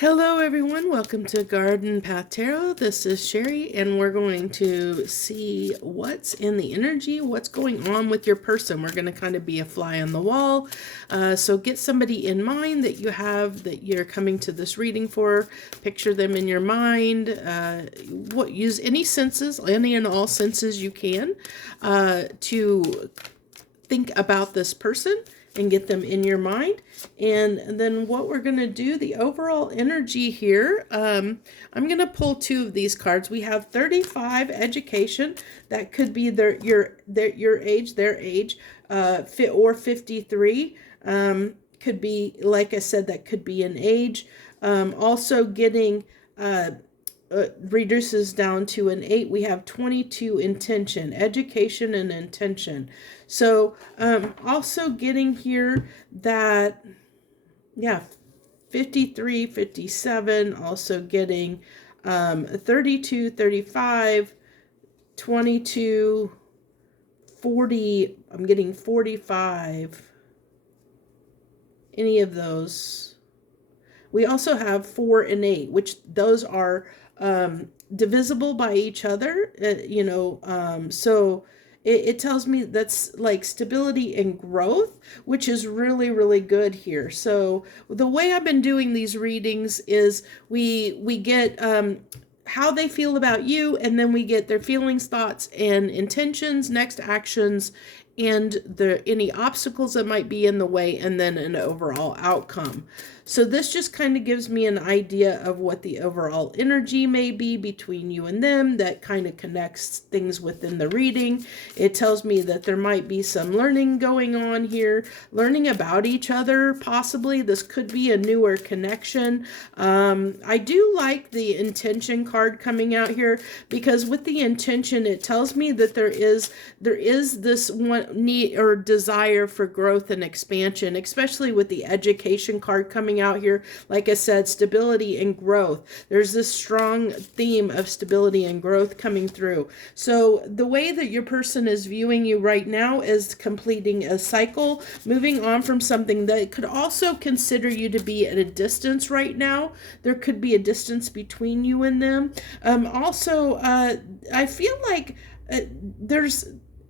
Hello everyone, welcome to Garden Path Tarot. This is Sherry and we're going to see what's in the energy, what's going on with your person. We're going to kind of be a fly on the wall. So get somebody in mind that you have that you're coming to this reading for. Picture them in your mind. Use any senses, any and all senses you can to think about this person and get them in your mind. And then what we're going to do, the overall energy here, I'm going to pull two of these cards. We have 35, education. That could be your age, their age, or 53. Could be, like I said, that could be an age. Also getting reduces down to an 8. We have 22, intention, education and intention. So also getting here that, 53, 57, also getting 32, 35, 22, 40, I'm getting 45, any of those. We also have 4 and 8, which those are divisible by each other, so it tells me that's like stability and growth, which is really, really good here. So the way I've been doing these readings is we get how they feel about you, and then we get their feelings, thoughts, and intentions, next actions, and any obstacles that might be in the way, and then an overall outcome. So this just kind of gives me an idea of what the overall energy may be between you and them. That kind of connects things within the reading. It tells me that there might be some learning going on here, learning about each other, possibly. This could be a newer connection. I do like the intention card coming out here, because with the intention, it tells me that there is this one need or desire for growth and expansion, especially with the education card coming out here. Like I said, stability and growth. There's this strong theme of stability and growth coming through. So the way that your person is viewing you right now is completing a cycle, moving on from something that could also consider you to be at a distance right now. There could be a distance between you and them. I feel like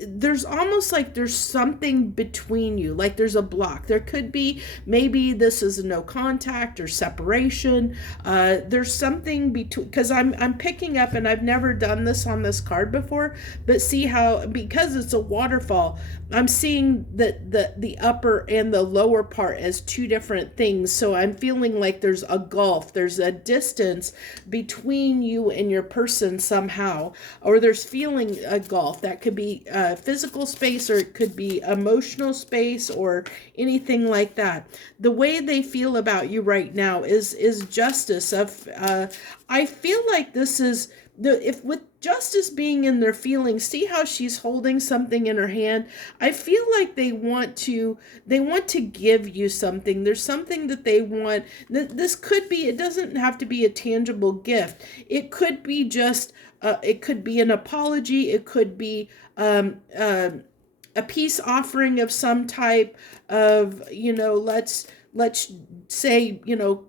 there's almost like there's something between you, like there's a block. There could be, maybe this is a no contact or separation. There's something between, because I'm picking up, and I've never done this on this card before, but see how, because it's a waterfall, I'm seeing that the upper and the lower part as two different things. So I'm feeling like there's a gulf, there's a distance between you and your person somehow, or there's feeling a gulf. That could be physical space, or it could be emotional space, or anything like that. The way they feel about you right now is justice. I feel like this is if with justice being in their feelings, see how she's holding something in her hand. I feel like they want to give you something. There's something that they want. This could be, it doesn't have to be a tangible gift. It could be just it could be an apology. It could be a peace offering of some type of, let's say,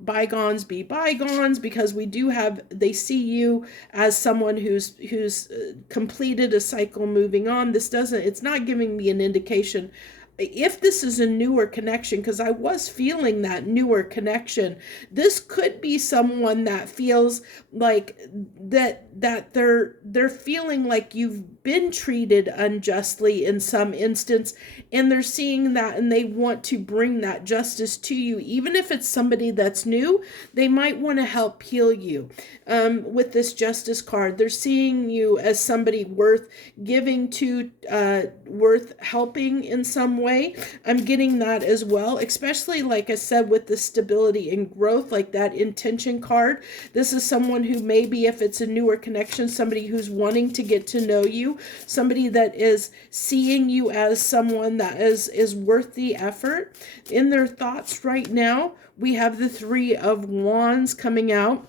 bygones be bygones, because they see you as someone who's completed a cycle, moving on. It's not giving me an indication if this is a newer connection, because I was feeling that newer connection. This could be someone that feels like that they're feeling like you've been treated unjustly in some instance, and they're seeing that, and they want to bring that justice to you. Even if it's somebody that's new, they might want to help heal you. With this justice card, they're seeing you as somebody worth giving to, worth helping in some way. I'm getting that as well, especially, like I said, with the stability and growth, like that intention card. This is someone who, maybe if it's a newer connection, somebody who's wanting to get to know you, somebody that is seeing you as someone that is worth the effort. In their thoughts right now, we have the 3 of Wands coming out.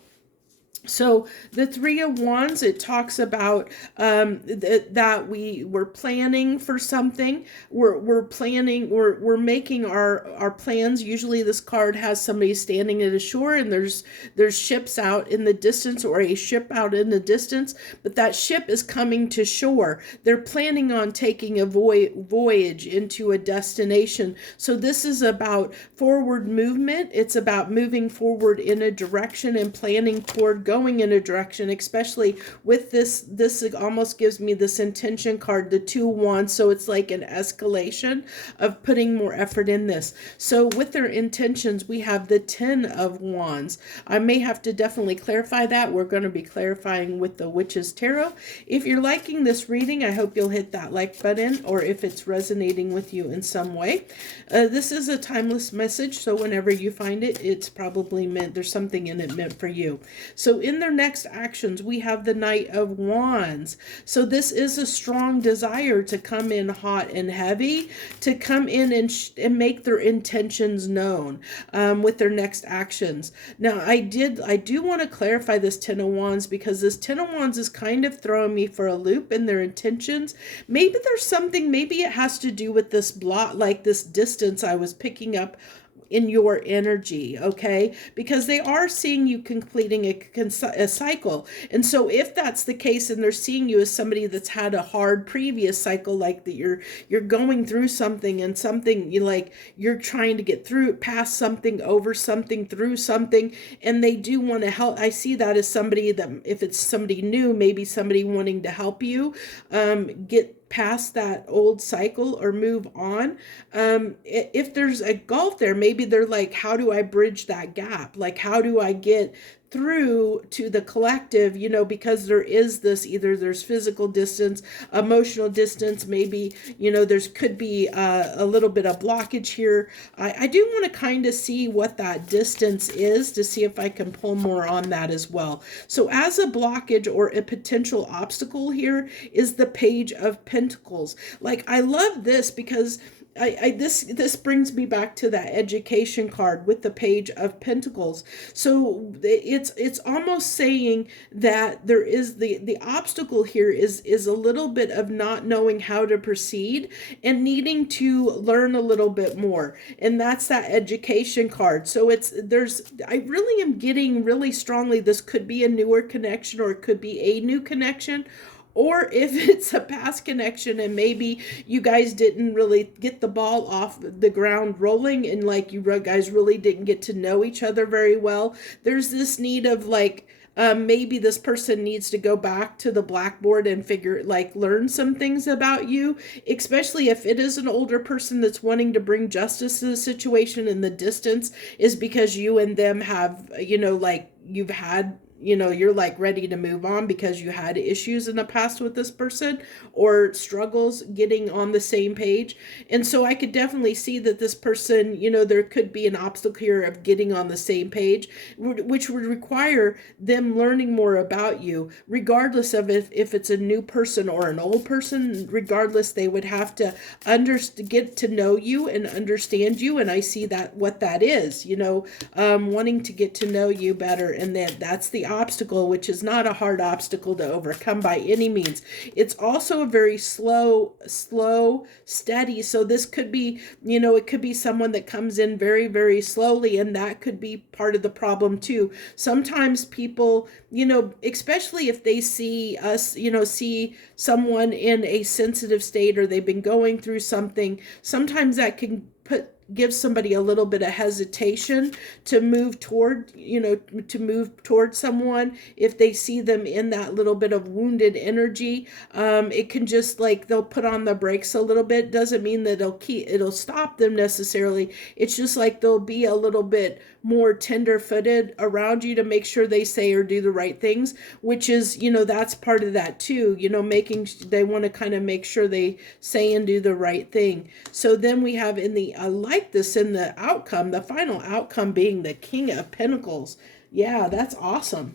So the Three of Wands, it talks about that we're planning for something. We're planning. We're making our plans. Usually, this card has somebody standing at a shore, and there's ships out in the distance, or a ship out in the distance. But that ship is coming to shore. They're planning on taking a voyage into a destination. So this is about forward movement. It's about moving forward in a direction and planning toward going in a direction, especially with this almost gives me this intention card, the Two Wands. So it's like an escalation of putting more effort in this. So with their intentions, we have the Ten of Wands. I may have to definitely clarify that. We're going to be clarifying with the Witch's Tarot. If you're liking this reading, I hope you'll hit that like button, or if it's resonating with you in some way. This is a timeless message, so whenever you find it, it's probably meant, there's something in it meant for you. So in their next actions, we have the Knight of Wands. So this is a strong desire to come in hot and heavy, to come in and make their intentions known with their next actions. Now, I do want to clarify this Ten of Wands, because this Ten of Wands is kind of throwing me for a loop in their intentions. Maybe there's something, maybe it has to do with this blot, like this distance I was picking up in your energy, okay? Because they are seeing you completing a cycle. And so if that's the case, and they're seeing you as somebody that's had a hard previous cycle, like that you're going through something, and something you're trying to get through, past something, over something, through something, and they do want to help. I see that as somebody that, if it's somebody new, maybe somebody wanting to help you get past that old cycle or move on. If there's a gulf there, maybe they're like, how do I bridge that gap? Like, how do I get through to the collective, because there is this, either there's physical distance, emotional distance, maybe, there's could be a little bit of blockage here. I do want to kind of see what that distance is, to see if I can pull more on that as well. So as a blockage or a potential obstacle here is the Page of Pentacles. Like, I love this because this brings me back to that education card with the Page of Pentacles. So it's almost saying that there is the obstacle here is a little bit of not knowing how to proceed and needing to learn a little bit more. And that's that education card. So I really am getting really strongly, this could be a newer connection, or it could be a new connection. Or if it's a past connection and maybe you guys didn't really get the ball off the ground rolling, and like you guys really didn't get to know each other very well, there's this need of maybe this person needs to go back to the blackboard and learn some things about you, especially if it is an older person that's wanting to bring justice to the situation, and the distance is because you and them have, you've had, you're ready to move on because you had issues in the past with this person, or struggles getting on the same page. And so I could definitely see that this person, there could be an obstacle here of getting on the same page, which would require them learning more about you, regardless of if it's a new person or an old person. Regardless, they would have to get to know you and understand you. And I see that what that is, wanting to get to know you better. And that's the obstacle, which is not a hard obstacle to overcome by any means. It's also a very slow, steady. So this could be, it could be someone that comes in very, very slowly, and that could be part of the problem too. Sometimes people, especially if they see us, see someone in a sensitive state, or they've been going through something, sometimes that can give somebody a little bit of hesitation to move toward someone. If they see them in that little bit of wounded energy, it can just they'll put on the brakes a little bit. Doesn't mean that it'll stop them necessarily. It's just they'll be a little bit more tender-footed around you to make sure they say or do the right things, which is, that's part of that too, they want to kind of make sure they say and do the right thing. So then we have in the outcome, the final outcome being the King of Pentacles. Yeah, that's awesome.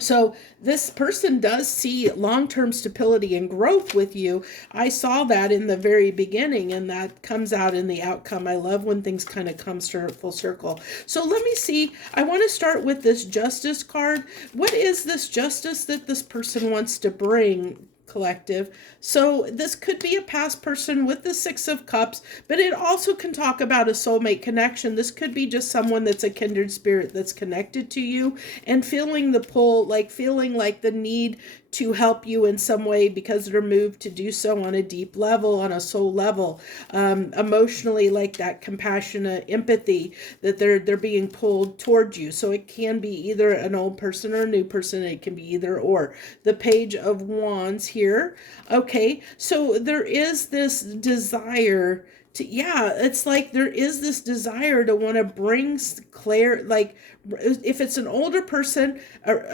So this person does see long-term stability and growth with you. I saw that in the very beginning, and that comes out in the outcome. I love when things kind of come full circle. So let me see. I want to start with this justice card. What is this justice that this person wants to bring, collective? So this could be a past person with the Six of Cups, but it also can talk about a soulmate connection. This could be just someone that's a kindred spirit that's connected to you and feeling the pull, like feeling like the need to help you in some way because they're moved to do so on a deep level, on a soul level, emotionally, like that compassionate empathy that they're being pulled toward you. So it can be either an old person or a new person. It can be either or. The Page of Wands here. Okay, so there is this desire to, yeah, it's like there is this desire to want to bring like if it's an older person, or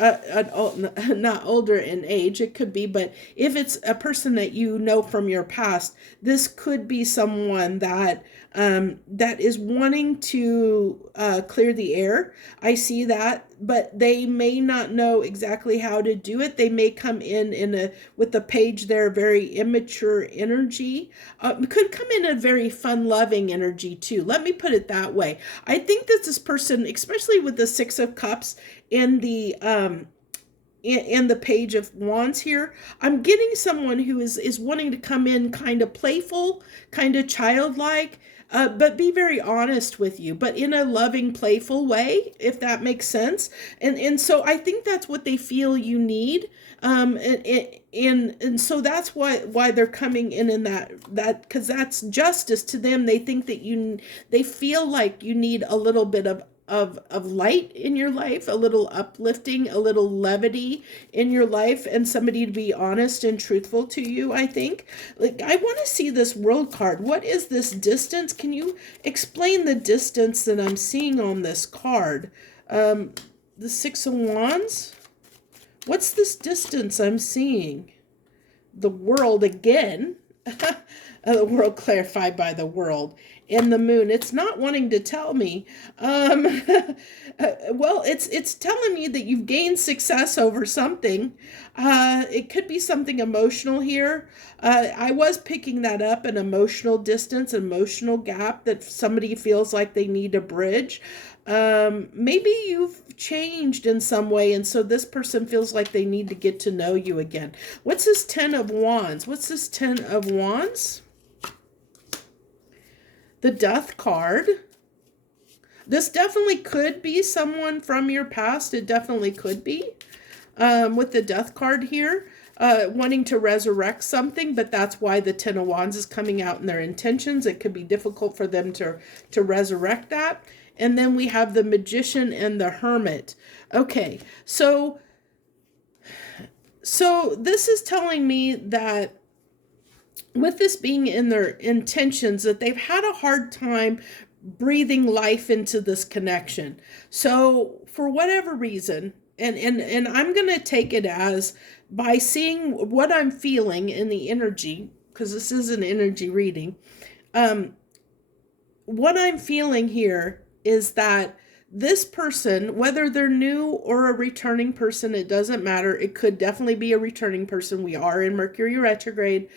not older in age, it could be, but if it's a person that you know from your past, this could be someone that that is wanting to clear the air. I see that, but they may not know exactly how to do it. They may come in with the page there, very immature energy. Could come in a very fun, loving energy too. Let me put it that way. I think that this person, especially with the Six of Cups in the Page of Wands here, I'm getting someone who is wanting to come in kind of playful, kind of childlike, but be very honest with you, but in a loving, playful way, if that makes sense. And so I think that's what they feel you need. And so that's why they're coming in that because that's justice to them. They think that they feel like you need a little bit of light in your life, a little uplifting, a little levity in your life, and somebody to be honest and truthful to you. I think, like, I want to see this World card. What is this distance? Can you explain the distance that I'm seeing on this card? The Six of Wands. What's this distance I'm seeing? The World again. The world clarified by the world. And the Moon, it's not wanting to tell me. Well, it's telling me that you've gained success over something. It could be something emotional here. I was picking that up, an emotional distance, emotional gap that somebody feels like they need a bridge. Maybe you've changed in some way, and so this person feels like they need to get to know you again. What's this Ten of Wands? What's this Ten of Wands? The Death card. This definitely could be someone from your past. It definitely could be. With the Death card here, wanting to resurrect something, but that's why the Ten of Wands is coming out in their intentions. It could be difficult for them to resurrect that. And then we have the Magician and the Hermit. Okay, so this is telling me that with this being in their intentions, that they've had a hard time breathing life into this connection. So for whatever reason, and I'm going to take it as by seeing what I'm feeling in the energy, because this is an energy reading, what I'm feeling here is that this person, whether they're new or a returning person, it doesn't matter. It could definitely be a returning person. We are in Mercury retrograde.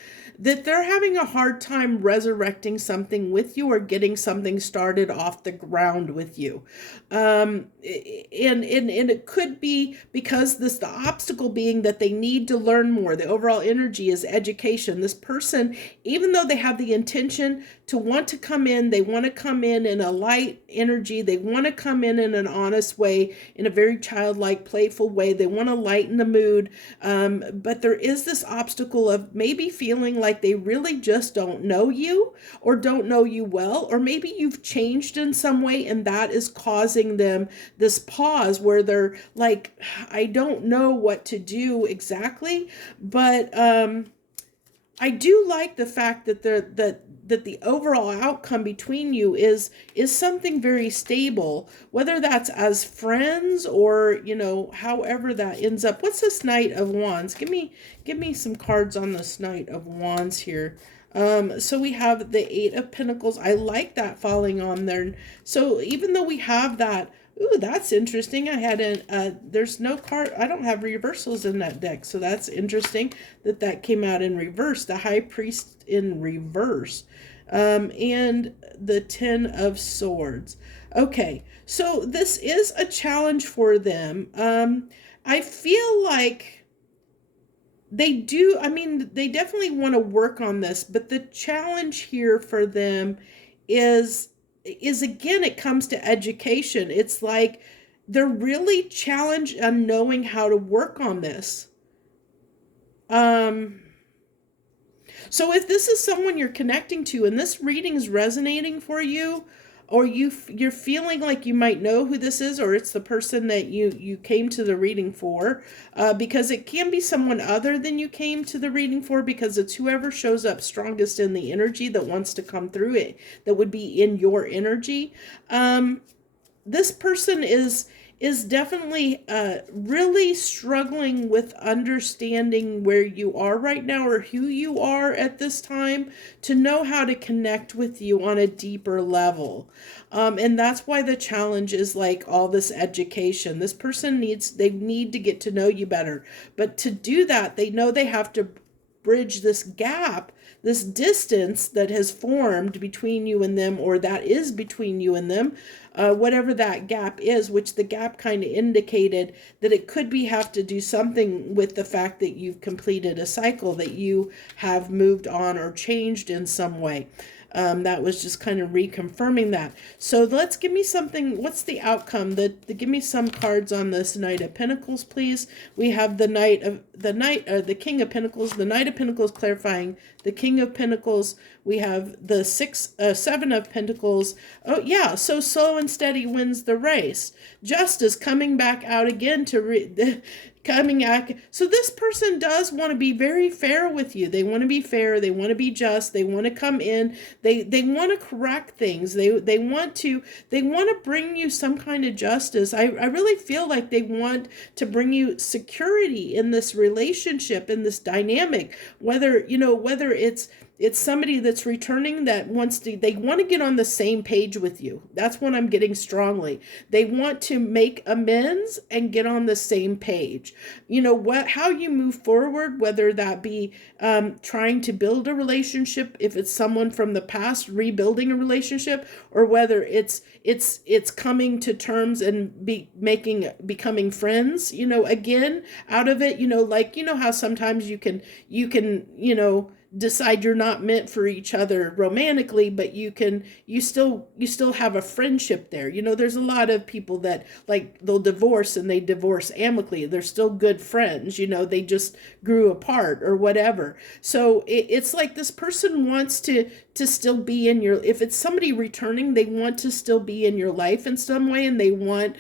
That they're having a hard time resurrecting something with you or getting something started off the ground with you. And it could be because the obstacle being that they need to learn more. The overall energy is education. This person, even though they have the intention to want to come in, they want to come in a light energy. They want to come in an honest way, in a very childlike, playful way. They want to lighten the mood. But there is this obstacle of maybe feeling like they really just don't know you or don't know you well, or maybe you've changed in some way, and that is causing them this pause where they're like, I don't know what to do exactly, but I do like the fact that that the overall outcome between you is something very stable, whether that's as friends or, however that ends up. What's this Knight of Wands? Give me some cards on this Knight of Wands here. So we have the Eight of Pentacles. I like that falling on there. So even though we have that, Ooh, that's interesting. I had there's no card. I don't have reversals in that deck. So that's interesting that came out in reverse. The High Priest in reverse. And the Ten of Swords. Okay. So this is a challenge for them. I feel like they definitely want to work on this, but the challenge here for them is again, it comes to education. It's like they're really challenged on knowing how to work on this. um So if this is someone you're connecting to and this reading is resonating for you, or you're feeling like you might know who this is, or it's the person that you came to the reading for, because it can be someone other than you came to the reading for, because it's whoever shows up strongest in the energy that wants to come through it, that would be in your energy. This person is definitely really struggling with understanding where you are right now, or who you are at this time, to know how to connect with you on a deeper level. And that's why the challenge is like all this education. This person they need to get to know you better. But to do that, they know they have to bridge this gap, this distance that has formed between you and them, or that is between you and them, whatever that gap is, which the gap kind of indicated that it could have to do something with the fact that you've completed a cycle, that you have moved on or changed in some way. That was just kind of reconfirming that. So let's give me something. What's the outcome? Give me some cards on this Knight of Pentacles, please. We have the the King of Pentacles, the Knight of Pentacles clarifying the King of Pentacles. We have the Seven of Pentacles. Oh yeah, so slow and steady wins the race. Justice coming back out again to coming out. So this person does want to be very fair with you. They want to be fair. They want to be just. They want to come in. They want to correct things. They want to bring you some kind of justice. I really feel like they want to bring you security in this relationship, in this dynamic. Whether it's somebody that's returning that they want to get on the same page with you. That's what I'm getting strongly. They want to make amends and get on the same page. How you move forward, whether that be trying to build a relationship, if it's someone from the past rebuilding a relationship, or whether it's coming to terms and becoming friends, again, out of it, like, how sometimes you can decide you're not meant for each other romantically, but you still have a friendship there. There's a lot of people that, like, they'll divorce and they divorce amicably. They're still good friends, they just grew apart or whatever. So it's like this person wants to still be in your, if it's somebody returning, they want to still be in your life in some way, and they want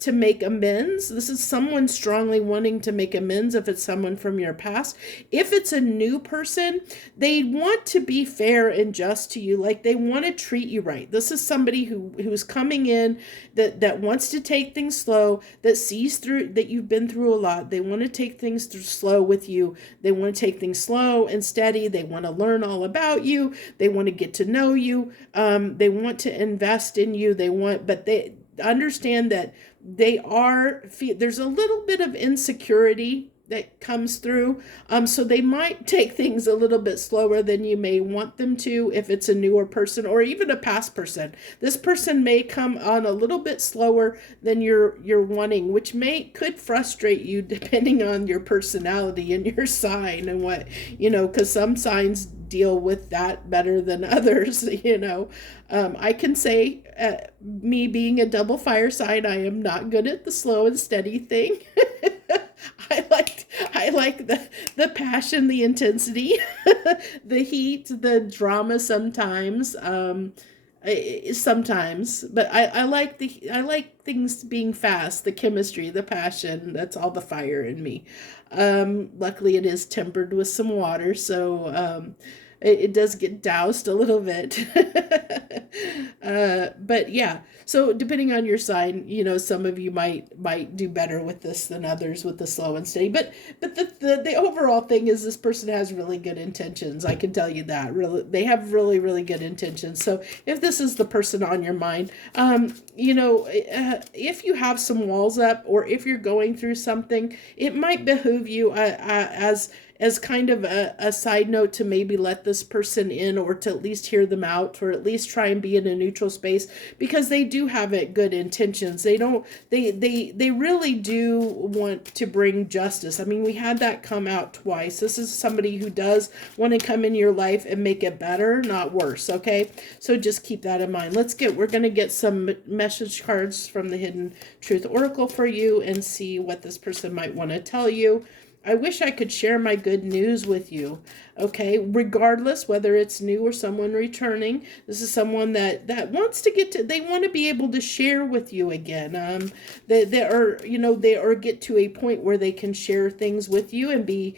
to make amends. This is someone strongly wanting to make amends if it's someone from your past. If it's a new person, they want to be fair and just to you. Like, they want to treat you right. This is somebody who's coming in that wants to take things slow, that sees through that you've been through a lot. They want to take things slow with you. They want to take things slow and steady. They want to learn all about you. They want to get to know you. They want to invest in you. But they understand that there's a little bit of insecurity that comes through. So they might take things a little bit slower than you may want them to if it's a newer person or even a past person. This person may come on a little bit slower than you're wanting, which could frustrate you depending on your personality and your sign and what, because some signs deal with that better than others. I can say, me being a double fire sign, I am not good at the slow and steady thing. I like the passion, the intensity, the heat, the drama sometimes. Sometimes, but I like things being fast, the chemistry, the passion. That's all the fire in me. Luckily it is tempered with some water, so it does get doused a little bit. But yeah, so depending on your sign, some of you might do better with this than others with the slow and steady. But the overall thing is this person has really good intentions. I can tell you that. Really, they have really, really good intentions. So if this is the person on your mind, if you have some walls up, or if you're going through something, it might behoove you, as kind of a side note, to maybe let this person in, or to at least hear them out, or at least try and be in a neutral space, because they do have it good intentions. They really do want to bring justice. I mean, we had that come out twice. This is somebody who does want to come in your life and make it better, not worse. Okay, so just keep that in mind. We're going to get some message cards from the Hidden Truth Oracle for you and see what this person might want to tell you. I wish I could share my good news with you. Okay, regardless whether it's new or someone returning, this is someone that wants to they want to be able to share with you again. They get to a point where they can share things with you and be,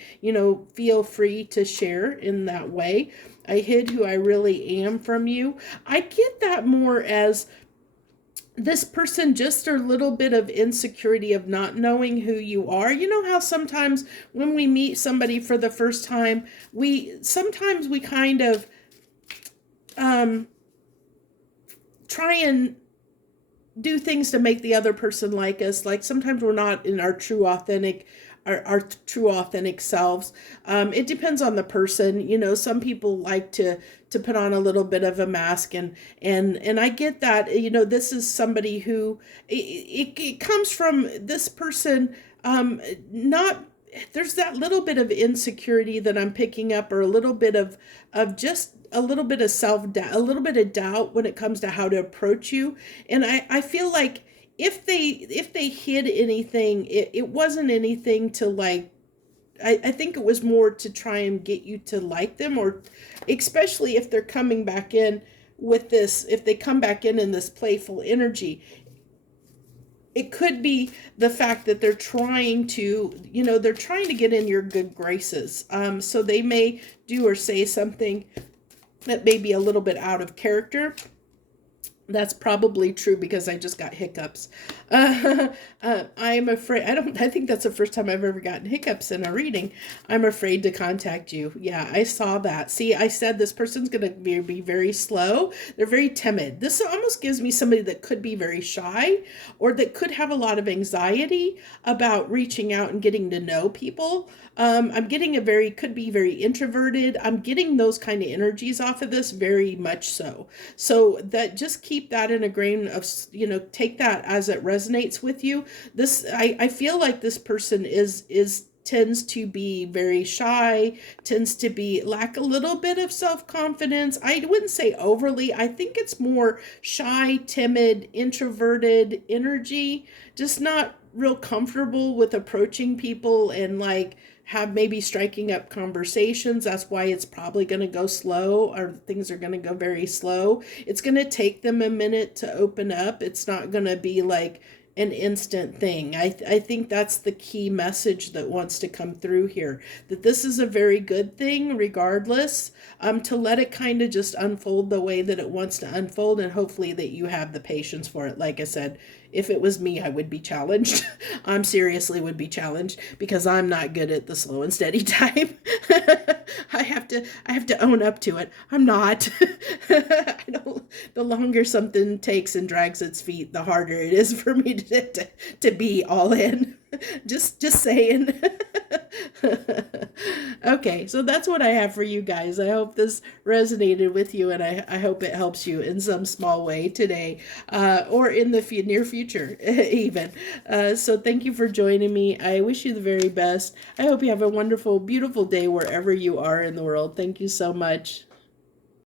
feel free to share in that way. I hid who I really am from you. I get that more as this person, just a little bit of insecurity of not knowing who you are. You know how sometimes when we meet somebody for the first time, we kind of try and do things to make the other person like us. Like sometimes we're not in our true authentic selves. It depends on the person. Some people like to put on a little bit of a mask, and I get that. This is somebody who it comes from this person, not there's that little bit of insecurity that I'm picking up, or a little bit of just a little bit of self-doubt, a little bit of doubt when it comes to how to approach you. And I feel like if they hid anything, it wasn't anything to like, I think it was more to try and get you to like them, or especially if they're coming back in with this, if they come back in this playful energy. It could be the fact that they're trying to get in your good graces. So they may do or say something that may be a little bit out of character. That's probably true because I just got hiccups. I'm afraid, I think that's the first time I've ever gotten hiccups in a reading. I'm afraid to contact you. Yeah, I saw that. See, I said this person's going to be very slow. They're very timid. This almost gives me somebody that could be very shy, or that could have a lot of anxiety about reaching out and getting to know people. I'm getting could be very introverted. I'm getting those kind of energies off of this, very much so. So that, just keep that in a grain of, take that as it resonates with you. I feel like this person tends to be very shy, tends to be lack a little bit of self-confidence. I wouldn't say overly. I think it's more shy, timid, introverted energy, just not real comfortable with approaching people and like have maybe striking up conversations. That's why it's probably going to go slow, or things are going to go very slow. It's going to take them a minute to open up. It's not going to be like an instant thing. I think that's the key message that wants to come through here, that this is a very good thing regardless, to let it kind of just unfold the way that it wants to unfold, and hopefully that you have the patience for it. Like I said, if it was me, I would be challenged. I'm seriously would be challenged, because I'm not good at the slow and steady time. I have to own up to it. I'm not. The longer something takes and drags its feet, the harder it is for me to be all in. Just saying. Okay, so that's what I have for you guys. I hope this resonated with you, and I hope it helps you in some small way today, or in the near future even. So thank you for joining me. I wish you the very best. I hope you have a wonderful, beautiful day wherever you are in the world. Thank you so much.